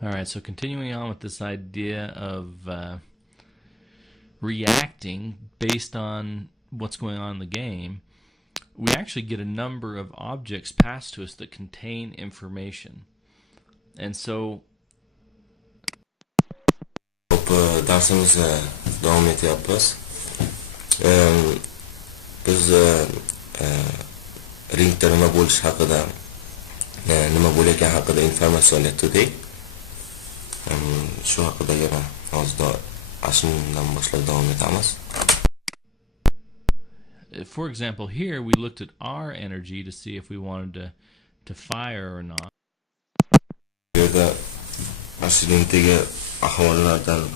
All right, so continuing on with this idea of reacting based on what's going on in the game, we actually get a number of objects passed to us that contain information. And so darsimiz davom etyapmiz. Biz ringda nima bo'lishi haqida, nima bo'layotgani haqida informatsiya olyaptik. Shu haqida yana hozir ashundan boshlab davom etamiz. For example, here we looked at our energy to see if we wanted to fire or not. Yerda ashundaga ahvollardan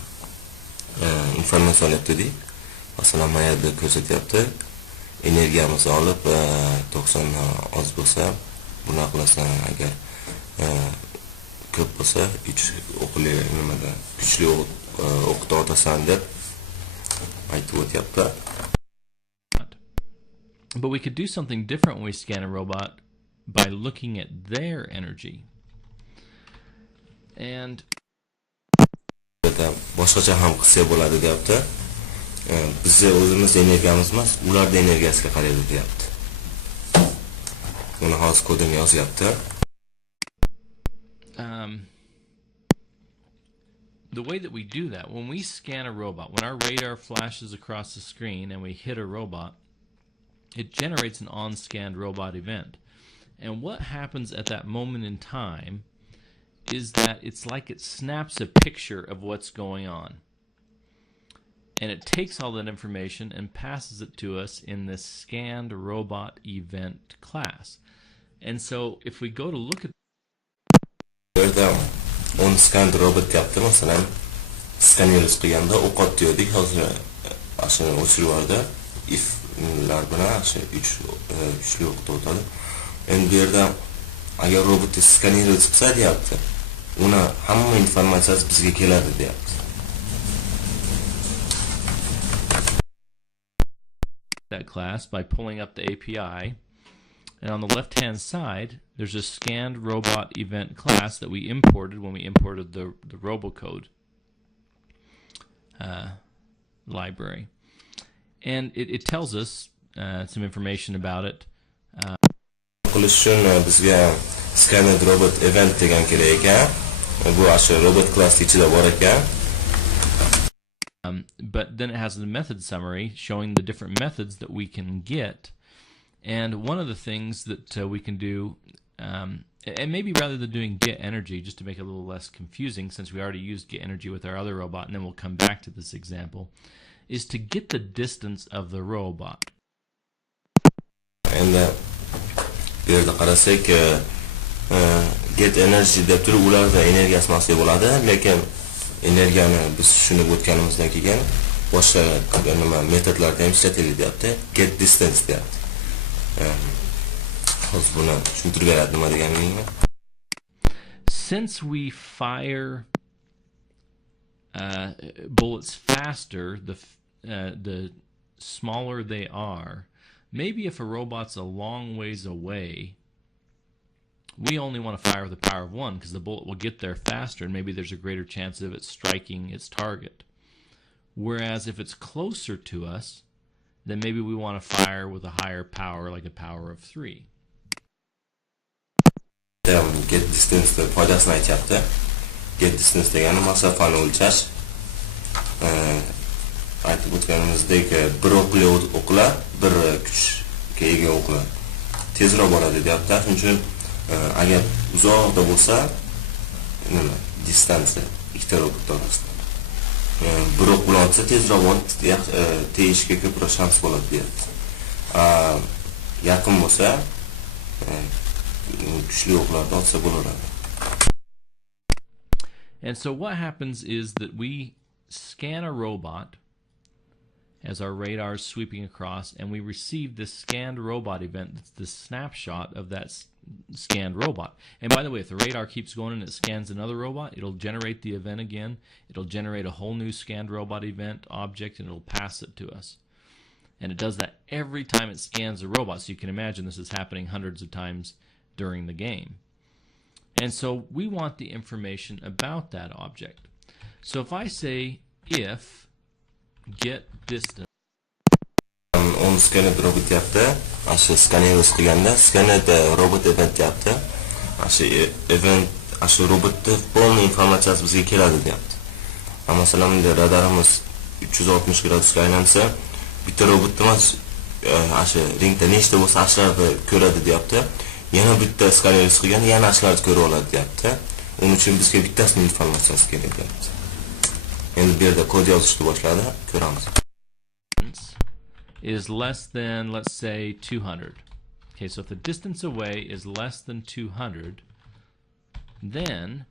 informatsiya olyaptik. Masalan, mana yerda ko'rsatyapti. Energiyamizni olib 90 oz bo'lsa, buni qilasan, agar ko'p bo'lsa, 3 o'qili nimada kuchli o'qita olasan deb aytib o'tyapti. But we could do something different when we scan a robot by looking at their energy. And boshqacha ham qilsa bo'ladi deyapti. Bizga o'zimiz energiyamiz emas, ularda energiyasiga qaraydi deyapti. Buni hozir kodini yozyapti. The way that we do that, when we scan a robot, when our radar flashes across the screen and we hit a robot, it generates an on-scanned robot event. And what happens at that moment in time is that it's like it snaps a picture of what's going on. And it takes all that information and passes it to us in this scanned robot event class. And so if we go to look at on scanned robot deyapti, masalan, skannerimiz qilganda o'qot dedik, hozir ashuni o'chirib if lar bilan shu 3 kuchli o'qita o'tadi. Endi bu yerda agar robotni skanner qilsa deyapti, uni hamma informatsiyasi bizga keladi deyapti. That class by pulling up the API, and on the left hand side there's a scanned robot event class that we imported when we imported the robocode library, and it tells us some information about it. Qilish uchun bizga scanned robot event degan kerak ekan. Bu ashu robot class ichida bor ekan. But then it has the method summary showing the different methods that we can get. And one of the things that we can do, and maybe rather than doing get energy, just to make it a little less confusing, since we already used get energy with our other robot, and then we'll come back to this example, is to get the distance of the robot. And yerda qarasak, get energy deb turib ularda energiyasi mas'ul bo'ladi, lekin energiyani biz tushunib o'tganimizdan keyin boshqa nima metodlarda ham ishlatilaydi deyapti. Get distance deyapti. Hozir buni tushuntirib beradi nima deganligini. Since we fire bullets faster, the smaller they are, maybe if a robot's a long ways away, we only want to fire with the power of 1 because the bullet will get there faster and maybe there's a greater chance of it striking its target. Whereas if it's closer to us, then maybe we want to fire with a higher power, like a power of 3. Get distance foydasini aytyapti. Get distance degani masofani o'lchash. Aytib o'tganimizdek, bir o'qli o'qlar, bir kuchga ega o'qlar tezroq boradi deyapti. Shuning uchun agar uzoqda bo'lsa, nima distansiya ikkita robot orasida. Bir o'q bilan otsa tezroq tegishga ko'proq shans bo'ladi deyapti. Yaqin bo'lsa, kuchli o'qlardan otsa bo'laveradi. And so what happens is that we scan a robot as our radar is sweeping across, and we receive this scanned robot event. That's the snapshot of that scanned robot. And by the way, if the radar keeps going and it scans another robot, it'll generate the event again. It'll generate a whole new scanned robot event object, and it'll pass it to us. And it does that every time it scans a robot. So you can imagine this is happening hundreds of times during the game. And so we want the information about that object. So if I say if get distance, on scanner robot yaptı. Aşı scanner qilganda scanner robot event yaptı. Aşı event aşı robotda полный informatsiyasi bizga keladi deyapti. Masalan, bunda radarimiz 360 gradusga aylansa, bitta robot emas, aşı ringda nechta bo'lsa ashlarni ko'radi deyapti. Yana bitta scanner qilganda yana ashlarni ko'rib oladi deyapti. Uning uchun bizga bittasining informatsiyasi kerak deyapti. Endi bu yerda kod yozishni boshladi, ko'ramiz. Is less than, let's say, 200. Okay, so if the distance away is less than 200, then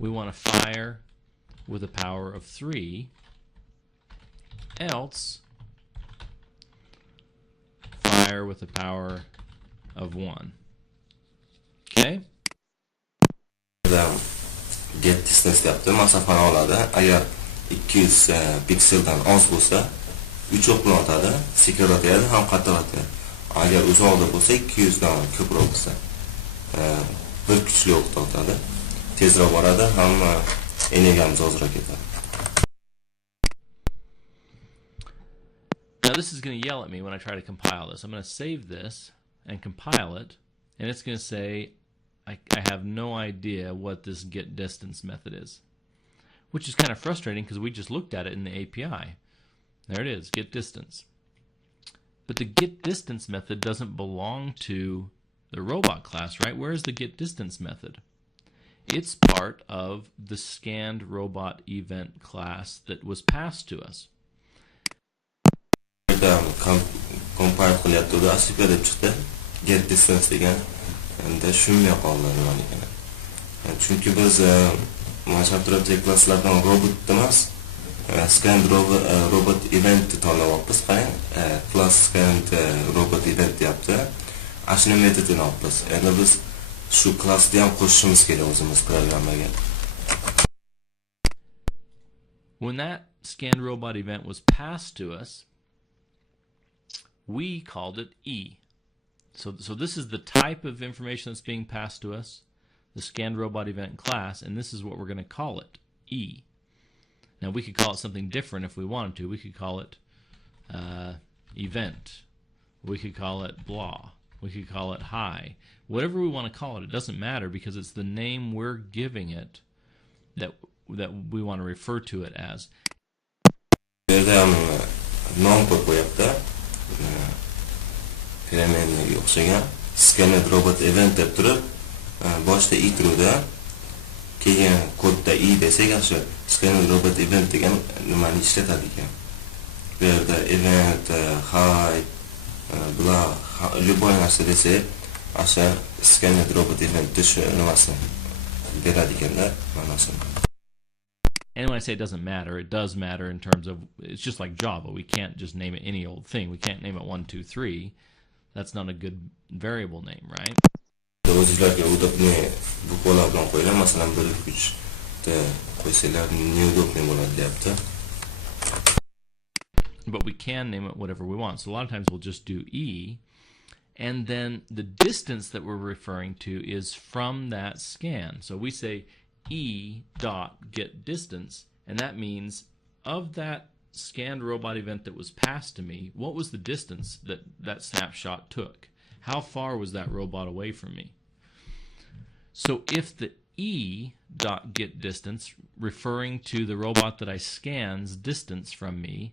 we want to fire with a power of 3, else fire with a power of 1. Okay? Get distance yaptı, masafani oladi. Agar 200 pikseldan oz bo'lsa, 3 o'qni otadi, sekin otadi, ham qattiq otadi. Agar uzoqda bo'lsa, 200 dan ko'proq bo'lsa, bir kuchli o'qni otadi, tezroq boradi, ham energiyamiz ozroq ketadi. Now this is going to yell at me when I try to compile this. I'm going to save this and compile it, and it's going to say I have no idea what this get distance method is, which is kind of frustrating because we just looked at it in the API. There it is, get distance. But the get distance method doesn't belong to the robot class, right? Where is the get distance method? It's part of the scanned robot event class that was passed to us. Compile qilyapti, asli deb chiqdi. Get distance degan. Endi tushunmay qoldi nimaligini. Chunki biz mashaqqatli klasslardan robot emas, scanned robot event tanlayapmiz. Qarang, class scanned robot event deyapti. Ashuni metodini olamiz. Endi biz shu klassni ham qo'shishimiz kerak o'zimiz programmaga. When that scanned robot event was passed to us, we called it E. So this is the type of information that's being passed to us, the scanned robot event class, and this is what we're going to call it, E. Now we could call it something different if we wanted to. We could call it event. We could call it blah. We could call it high. Whatever we want to call it, it doesn't matter because it's the name we're giving it that we want to refer to it as. Fenomeniga o'xshagan scanned robot event deb turib, boshda i turuvda, keyin kodda i desak, yaxshi scanned robot event degan nimani ishlatadi ekan. Bu yerda event, high, blah, любой narsa desak, asha scanned robot event shu nimasini beradi ekanda, ma'nosini. And when I say it doesn't matter, it does matter in terms of, it's just like Java. We can't just name it any old thing. We can't name it 1, 2, 3. That's not a good variable name, right? O'zingizlarga udobniy bukvalar bilan qo'yinglar, masalan 1, 3 da qo'ysanglar neudobniy bo'ladi deyapti. But we can name it whatever we want. So a lot of times we'll just do E, and then the distance that we're referring to is from that scan. So we say E dot get distance, and that means of that scanned robot event that was passed to me, what was the distance that that snapshot took? How far was that robot away from me? So if the E dot get distance, referring to the robot that I scann's distance from me,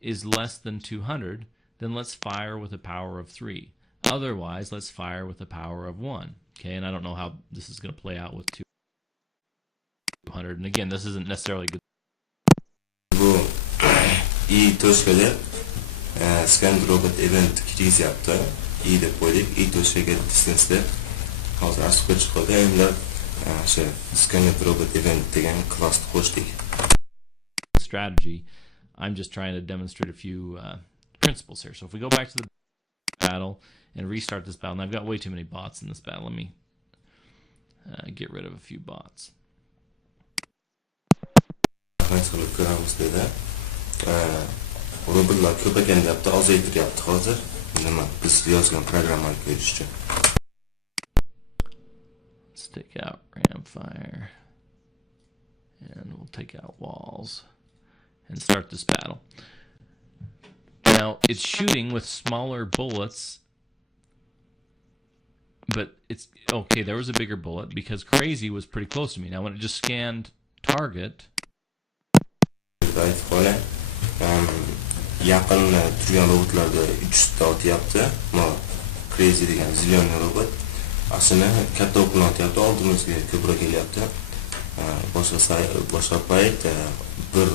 is less than 200, then let's fire with a power of 3. Otherwise, let's fire with a power of 1. Okay, and I don't know how this is going to play out with 200. And again, this isn't necessarily good. I to'shkaga scanned robot event kirgiz yaptı. I deb qo'ydik. I to'shkaga distance deb hozir asli chiqdi. Endi o'sha scanned robot event degan classni qo'shdik. Strategy. I'm just trying to demonstrate a few principles here. So if we go back to the battle and restart this battle, and I've got way too many bots in this battle. Let me get rid of a few bots. Robotlar ko'p ekan deyapti, ozaytiryapti hozir. Nima biz yozgan programmani ko'rish uchun. Let's Let's take out ram fire. And we'll take out walls and start this battle. Now, it's shooting with smaller bullets, but it's okay. There was a bigger bullet because Crazy was pretty close to me. Now, when it just scanned target, yaqin turgan robotlarda 3 ta otyapti. Mana Crazy degan zilyon robot. Aslida katta o'qni otyapti, oldimizga ko'proq kelyapti. Boshqa payt bir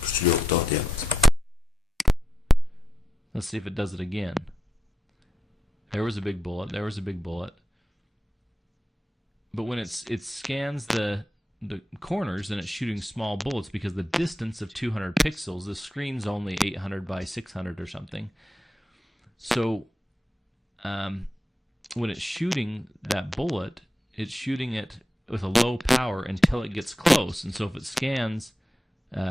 kuchli o'qni otyapti. let's see if it does it again. There was a big bullet. There was a big bullet. But when it scans the corners, then it's shooting small bullets because the distance of 200 pixels, the screen's only 800 by 600 or something. So when it's shooting that bullet, it's shooting it with a low power until it gets close. And so if it scans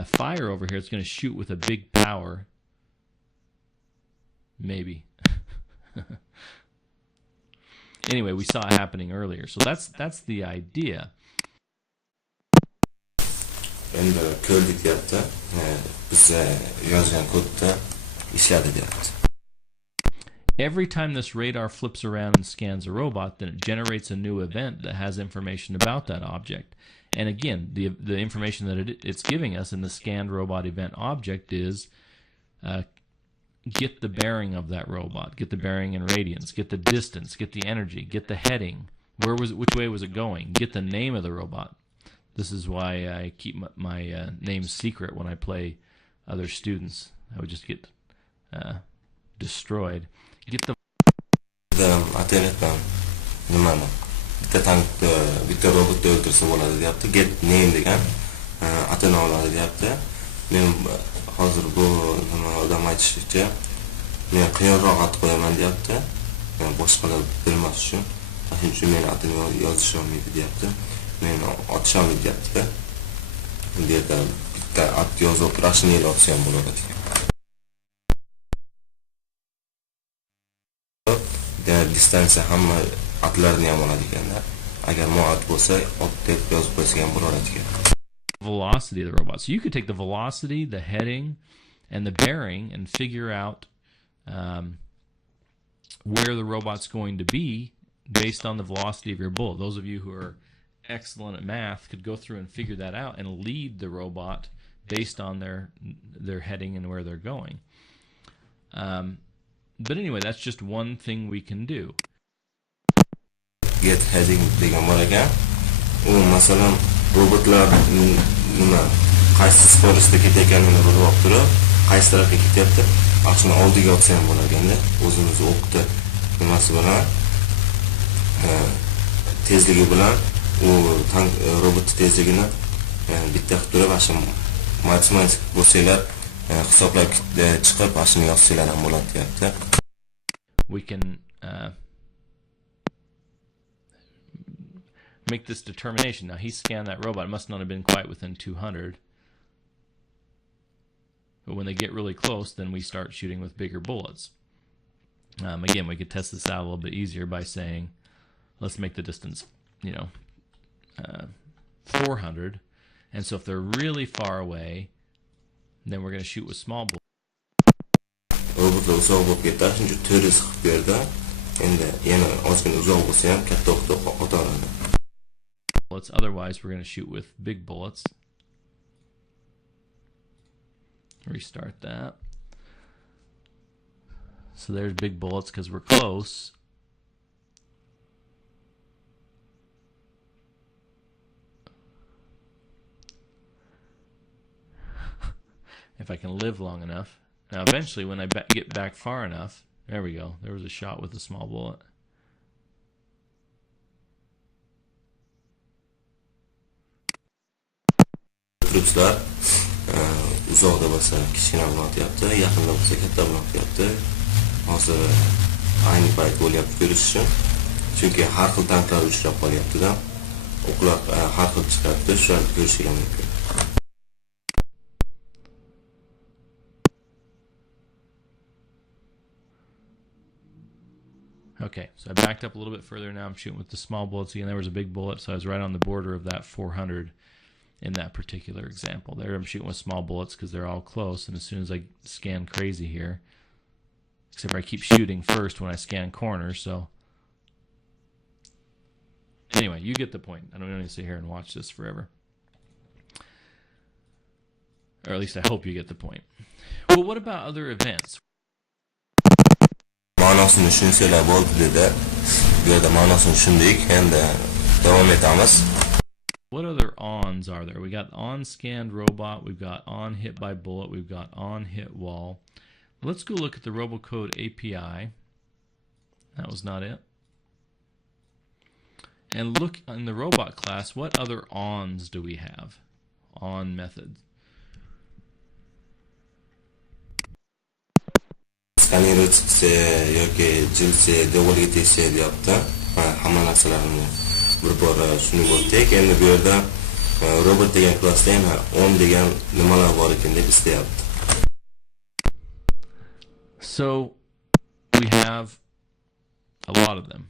fire over here, it's going to shoot with a big power. Maybe. Anyway, we saw it happening earlier. So that's the idea. Endi ko'rdik deyapti. Biz yozgan kodda ishladi deyapti. Every time this radar flips around and scans a robot, then it generates a new event that has information about that object. And again, the information that it's giving us in the scanned robot event object is get the bearing of that robot, get the bearing in radians, get the distance, get the energy, get the heading, which way was it going, get the name of the robot. This is why I keep my name secret when I play other students. I would just get destroyed. Get the nimani bitta tankni bitta robotni o'ldirsa bo'ladi deyapti. Get name degan atini oladi deyapti. Men hozir bu nima odam aytishicha men qiyinroq at qo'yaman deyapti. Men boshqalar bilmas uchun. Shuning uchun men atini yozish olmaydi deyapti. Men otish olmaydi deyapti. Bu yerda bitta at yozib rasmini otsa ham bo'ladi ekan. Distansiya hamma atlarni ham oladi ekanda. Agar muat bo'lsa, ot deb yozib qo'ysa ham bo'ladi ekan. Velocity of the robot. So you could take the velocity, the heading, and the bearing and figure out where the robot's going to be based on the velocity of your bullet. Those of you who are excellent at math could go through and figure that out and lead the robot based on their heading and where they're going. But anyway, that's just one thing we can do. Get heading degan bor ekan. U masalan robotlar nima qaysi skoroskda ketayotganini bilib turib, qaysi tarafga ketyapti, ashuni oldiga otsa ham bo'lar ekanda. O'zimiz o'qdi nimasi bilan tezligi bilan u robot tezligini bitta qilib turib, ashu matematik bo'lsalar hisoblab chiqib ashuni yozsalar ham bo'ladi deyapti. We can make this determination. Now, he scanned that robot. It must not have been quite within 200. But when they get really close, then we start shooting with bigger bullets. Again, we could test this out a little bit easier by saying, let's make the distance, 400. And so if they're really far away, then we're going to shoot with small bullets. Robotlar uzoq bo'lib ketadi, shuncha to'riz qilib berdi. Endi yana ozgina uzoq bo'lsa ham katta o'qni ota oladi. Otherwise, we're going to shoot with big bullets. Restart that. So there's big bullets because we're close. If I can live long enough. Now, eventually, when I get back far enough, there we go. There was a shot with a small bullet. Trupslar uzoqda bo'lsa kichkina bilan otyapti, yaqinda bo'lsa katta bilan otyapti. Hozir ayni payt bo'lyapti ko'rish uchun. Chunki har xil tanklar uchrab qolyapti-da. O'qlar har xil chiqadi, shularni ko'rishingiz mumkin. Okay, so I backed up a little bit further. Now I'm shooting with the small bullets again. There was a big bullet, so I was right on the border of that 400 in that particular example. There I'm shooting with small bullets because they're all close, and as soon as I scan crazy here, except for I keep shooting first when I scan corners, so anyway, you get the point. I don't need to sit here and watch this forever. Or at least I hope you get the point. Well, what about other events? Ma'nosini tushunsalar bo'ldi dedi. Bu yerda ma'nosini tushundik. Endi davom etamiz. What other ons are there? We got on scanned robot, we've got on hit by bullet, we've got on hit wall. Let's go look at the robocode API. That was not it. And look in the robot class, what other ons do we have? On methods. Skanner chiqsa yoki jilsa devoriga tegsa deyapti. Hamma narsalarni bir bora tushunib o'tdik. Endi bu yerda robot degan klassda ham on degan nimalar bor ekan deb istayapti. So we have a lot of them.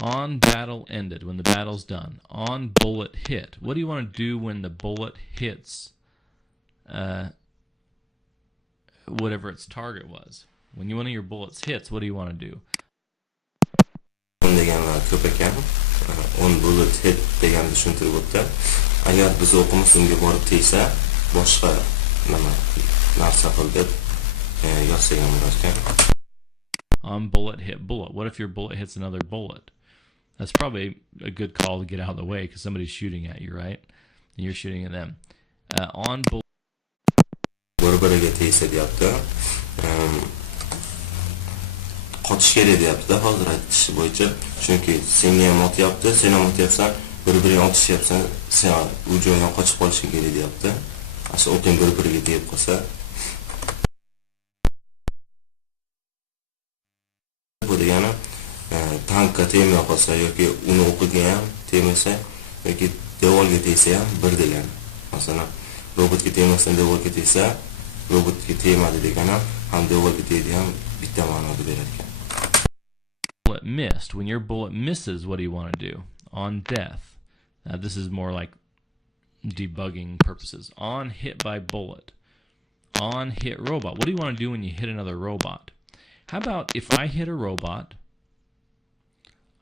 On battle ended, when the battle's done. On bullet hit. What do you want to do when the bullet hits whatever its target was? When one of your bullets hits, what do you want to do? On deganlar ko'p ekan. On bullet hit deganni tushuntirib o'tdi. Agar biz o'qimiz unga borib tegsa, boshqa nima narsa qil deb yozsagan bo'larkan. On bullet hit bullet. What if your bullet hits another bullet? That's probably a good call to get out of the way because somebody's shooting at you, right? And you're shooting at them. On bullet. Bir-biriga tegsa deyapti. Qotish kerak deyapti hozir aytish bo'yicha. Chunki senga ham otyapti, sen ham otyapsan, bir-biriga otishyapsan, sen u joydan qochib qolishing kerak deyapti. Asli o'qing bir-biriga tegib qolsa. Bu degani tankka tegmay qolsa yoki uni o'qiga ham tegmasa yoki devorga tegsa ham bir degani. Masalan, robotga tegmasdan devorga tegsa, robotga tegmadi degani ham devorga tegdi ham bitta ma'noda berar ekan. Bullet missed. When your bullet misses, what do you want to do? On death. This is more like debugging purposes. On hit by bullet. On hit robot. What do you want to do when you hit another robot? How about if I hit a robot,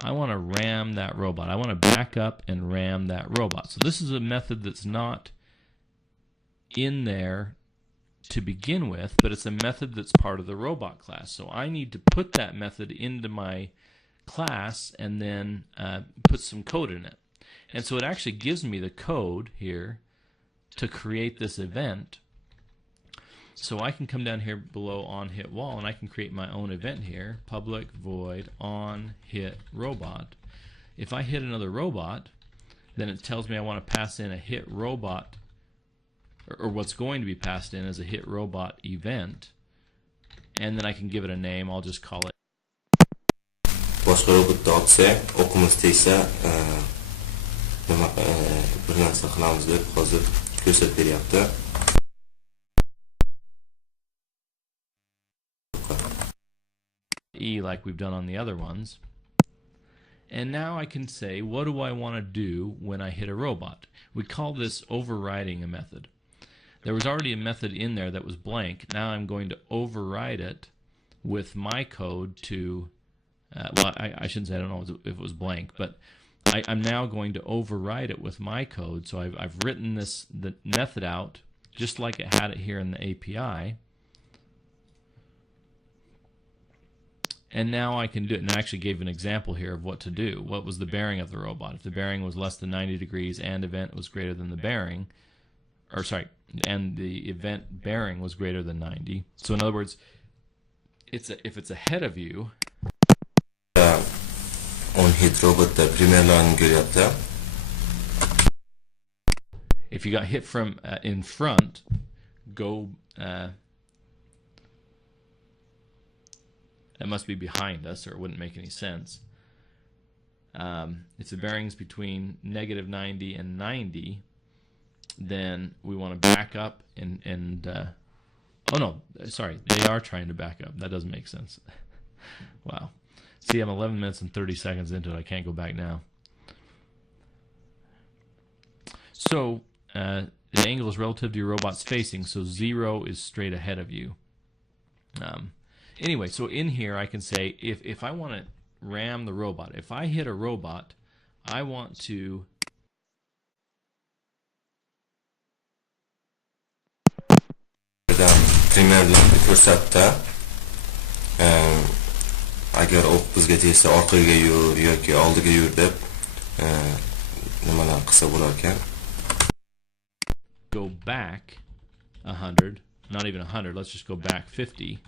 I want to ram that robot. I want to back up and ram that robot. So this is a method that's not in there to begin with, but it's a method that's part of the robot class. So I need to put that method into my class and then put some code in it. And so it actually gives me the code here to create this event. So I can come down here below on hit wall and I can create my own event here, public void on hit robot. If I hit another robot, then it tells me I want to pass in a hit robot, or what's going to be passed in as a hit robot event, and then I can give it a name. I'll just call it. Boshqa robotda otsa, o'qimiz tegsa, nima bir narsa qilamiz deb hozir ko'rsatib beryapti. Like we've done on the other ones. And now I can say, what do I want to do when I hit a robot? We call this overriding a method. There was already a method in there that was blank. Now I'm going to override it with my code to, well, I shouldn't say I don't know if it was blank, but I'm now going to override it with my code. So I've written the method out just like it had it here in the API. And now I can do it. And I actually gave an example here of what to do. What was the bearing of the robot? If the bearing was less than 90 degrees and event was greater than the bearing, or sorry, and the event bearing was greater than 90. So in other words, if it's ahead of you. On hit robot primerlarni ko'ryapti. If you got hit from in front, go. That must be behind us, or it wouldn't make any sense. If the bearing's between negative 90 and 90, then we want to back up and oh no, sorry, they are trying to back up. That doesn't make sense. Wow. See, I'm 11 minutes and 30 seconds into it. I can't go back now. So the angle is relative to your robot's facing, so 0 is straight ahead of you. Anyway, so in here I can say if I want to ram the robot, if I hit a robot, I want to Primerlarni ko'rsatdi. Agar o'q bizga tegsa orqaga yur yoki oldiga yur deb nimalar qilsa bo'lar ekan. Go back 100, not even 100, let's just go back 50,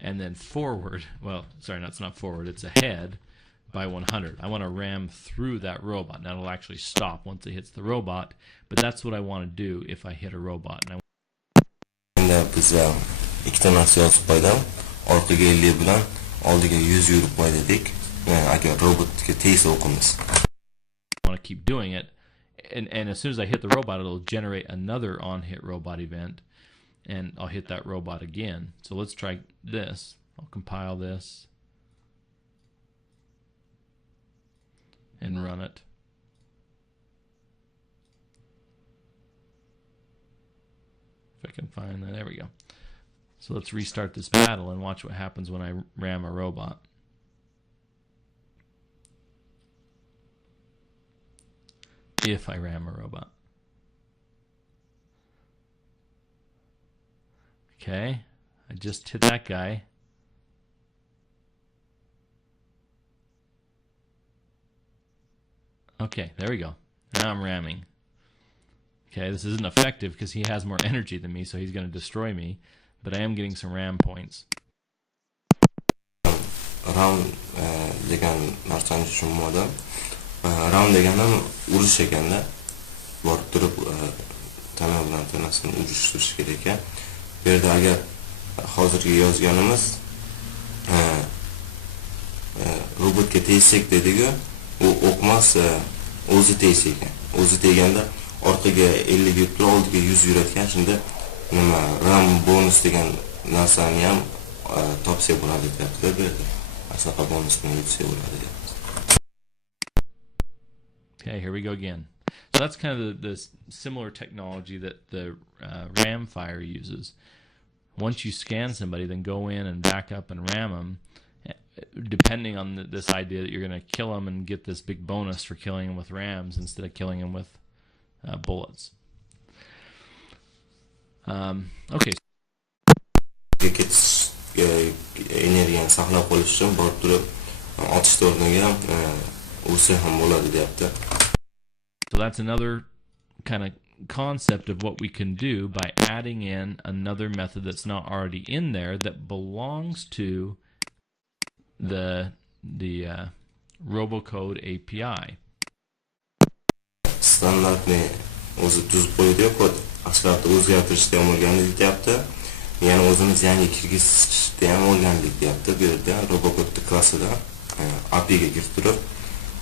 and then forward, well, sorry, it's not forward, it's ahead by 100. I want to ram through that robot. Now it'll actually stop once it hits the robot, but that's what I want to do if I hit a robot. And biz ikkita narsa yozib qo'ydim. Orqaga 50 bilan oldiga 100 yurib qo'y dedik. Agar robotga tegsa o'qimiz. I want to keep doing it, and as soon as I hit the robot, it'll generate another on-hit robot event, and I'll hit that robot again. So let's try this. I'll compile this and run it. If I can find that, there we go. So let's restart this battle and watch what happens when I ram a robot. If I ram a robot. Okay, I just hit that guy. Okay, there we go. Now I'm ramming. Okay, this isn't effective because he has more energy than me, so he's going to destroy me. But I am getting some ram points. Ram degan narsani tushunmadim. Ram deganim urish ekanda, borib turib tana bilan tanasini urishtirish kerak ekan. Bu yerda agar hozirgi yozganimiz robotga tegsak dediku, u o'qmas o'zi tegsa ekan. O'zi teganda orqaga 50 yurib turib, oldiga 100 yuradigan. Shunda nima ram bonus degan narsani ham topsa bo'ladi deyapti. Bu yerda asaqa bonusni yutsa bo'ladi deyapti. Okay, here we go again. So that's kind of the similar technology that the ram fire uses. Once you scan somebody, then go in and back up and ram them, depending on this idea that you're going to kill them and get this big bonus for killing them with rams instead of killing them with bullets. Okay. Energiyani saqlab qolish uchun borib turib otishni o'rniga ursa ham bo'ladi deyapti. So that's another kind of concept of what we can do by adding in another method that's not already in there that belongs to the robocode API. Standartni o'zi tuzib qo'ydi, kod ashlabda o'zgartirishda ham o'rgandik deyapti. Yana o'zimiz yangi kirgizishda ham o'rgandik deyapti. Bu yerda robocode klassida API ga kirib turib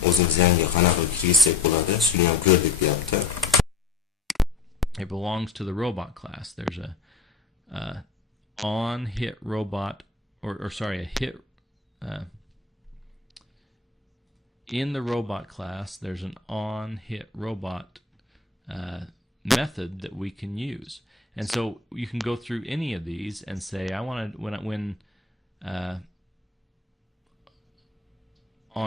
o'zimiz yangi qanaqa kirgizsak bo'ladi, shuni ham ko'rdik deyapti. It belongs to the robot class. There's a on hit robot, or sorry, a hit in the robot class. There's an on hit robot method that we can use, and so you can go through any of these and say, I want to when on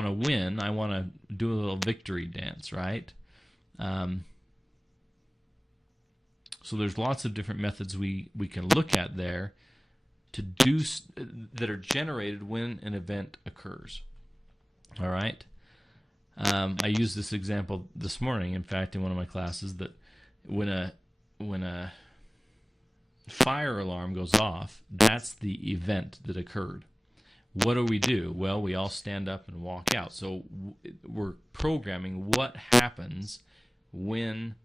a win, I want to do a little victory dance, right? So there's lots of different methods we can look at there to do that are generated when an event occurs. All right. I used this example this morning, in fact, in one of my classes, that when a fire alarm goes off, that's the event that occurred. What do? Well, we all stand up and walk out. So we're programming what happens when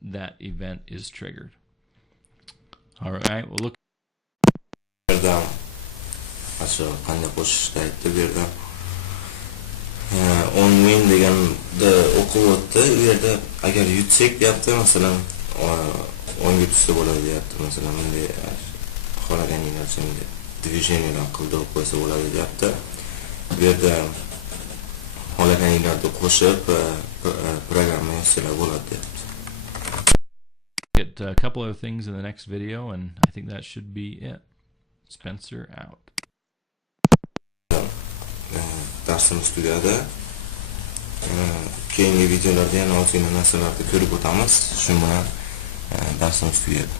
that event is triggered. All right, we'll look. On win deganda o'qiyapti. U yerda agar yutsak deyapti, masalan, 10 yutsa bo'ladi deyapti. Masalan, bunday xohlaganinglarcha движениyalar qildirib qo'ysa bo'ladi deyapti. Bu yerda xohlaganinglarni qo'shib programma yozsalar bo'ladi deyapti. Get a couple other things in the next video, and I think that should be it. Spencer out. Darsimiz tugadi. Keyingi videolarda yana ozgina narsalarni ko'rib o'tamiz. Shu bilan darsimiz tugadi.